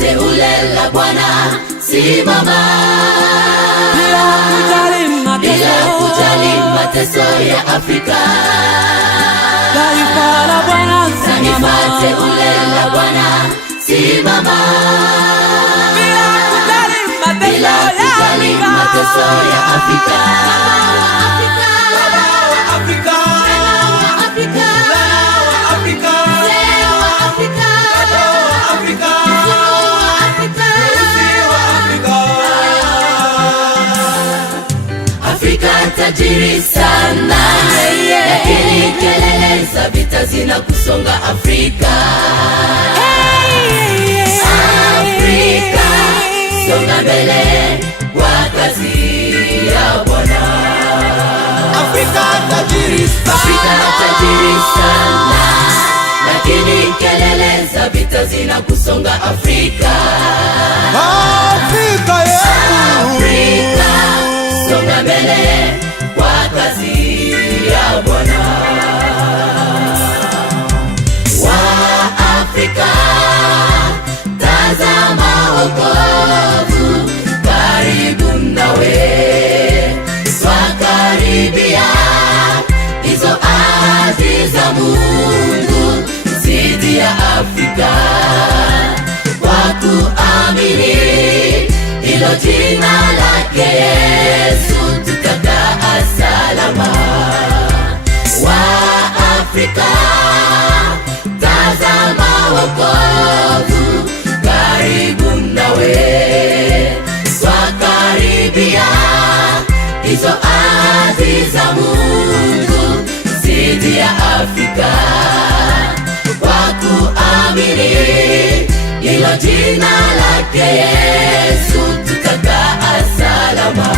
teule la Bwana, simama. Bila kujali mateso ya Afrika, taifa la Bwana, taifa teule la Bwana, simama. Bila kujali mateso ya Afrika, tajiri sana, lakini kelele za vita zinakusonga Afrika. Afrika, songa mbele kwa kazi ya Bwana. Afrika tajiri sana, lakini kelele za vita zinakusonga Afrika. Afrika songa mbele kwa kazi ya Bwana. Wa Afrika, tazama wokovu karibu nawe, twakaribia hizo ahadi za Mungu zidi ya Afrika. Kwa kuamini hilo jina lake Yesu, tutakaa salama. Wa Afrika, tazama wokovu karibu nawe, twakaribia hizo ahadi za Mungu zidi ya Afrika. Kwa kuamini hilo jina lake Yesu, tutakaa salama.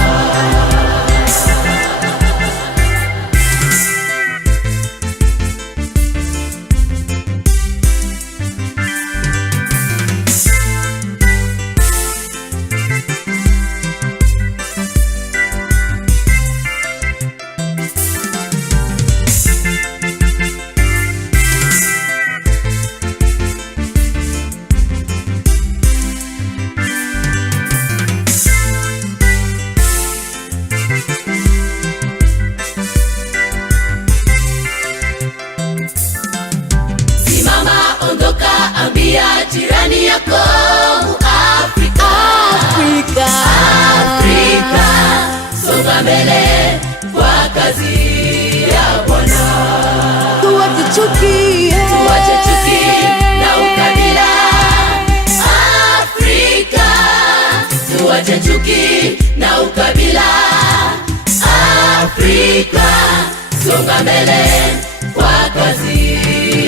Ambia jirani yako Afrika, Afrika, Afrika, songa mbele kwa kazi ya Bwana. Tuache chuki na ukabila. Afrika, tuache chuki na ukabila. Afrika, songa mbele kwa kazi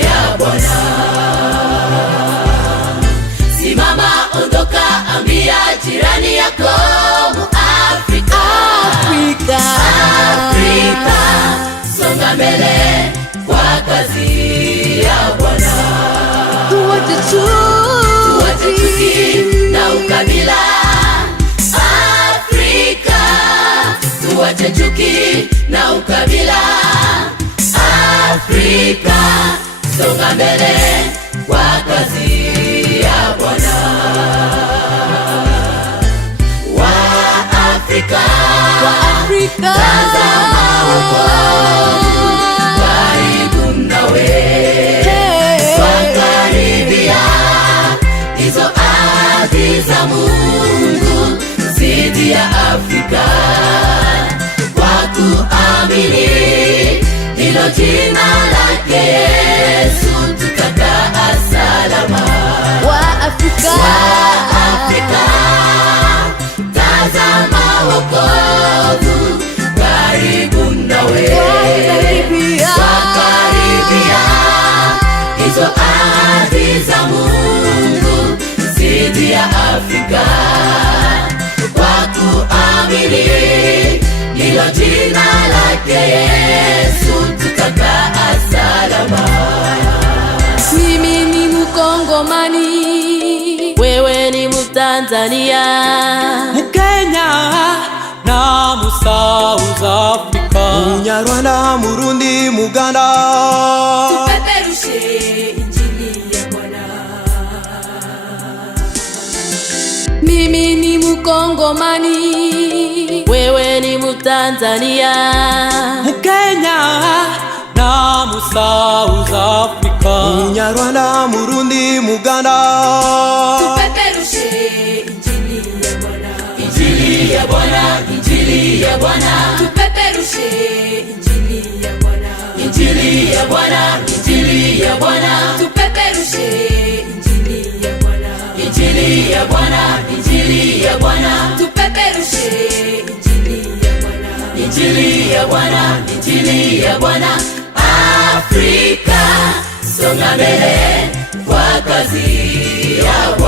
ya Bwana. Simama, ondoka, ambia jirani yako Afrika, Afrika, Afrika, songa mbele kwa kazi ya Bwana. tuache chuki na ukabila. Afrika, tuache chuki na ukabila. Afrika, songa mbele kwa kazi ya Bwana. Wa Afrika, tazama wokovu karibu nawe, twakaribia hizo ahadi za Mungu zidi ya Afrika. Kwa kuamini hilo jina lake Yesu, tutakaa salama. Wa Afrika, tazama wokovu karibu nawe, twakaribia hizo ahadi za Mungu zidi ya Afrika. Kwa kuamini hilo jina lake Yesu, tutakaa salama. mimi ni Mkongomani, wewe ni Mtanzania, Mkenya na South Africa, Munyarwanda, Murundi, Muganda, tupeperushe injili ya Bwana. Mkongomani, wewe ni Mtanzania, Mkenya na South Africa, Mnyarwanda, Murundi, Muganda. tupeperushe injili ya Bwana, injili ya Bwana, injili ya Bwana, tupeperushe injili ya Bwana, injili ya Bwana, injili ya Bwana, tupeperushe injili ya Bwana, injili ya Bwana, injili ya Bwana, tupeperushe injili ya Bwana, injili ya Bwana, injili ya Bwana. Afrika, songa mbele kwa kazi ya Bwana.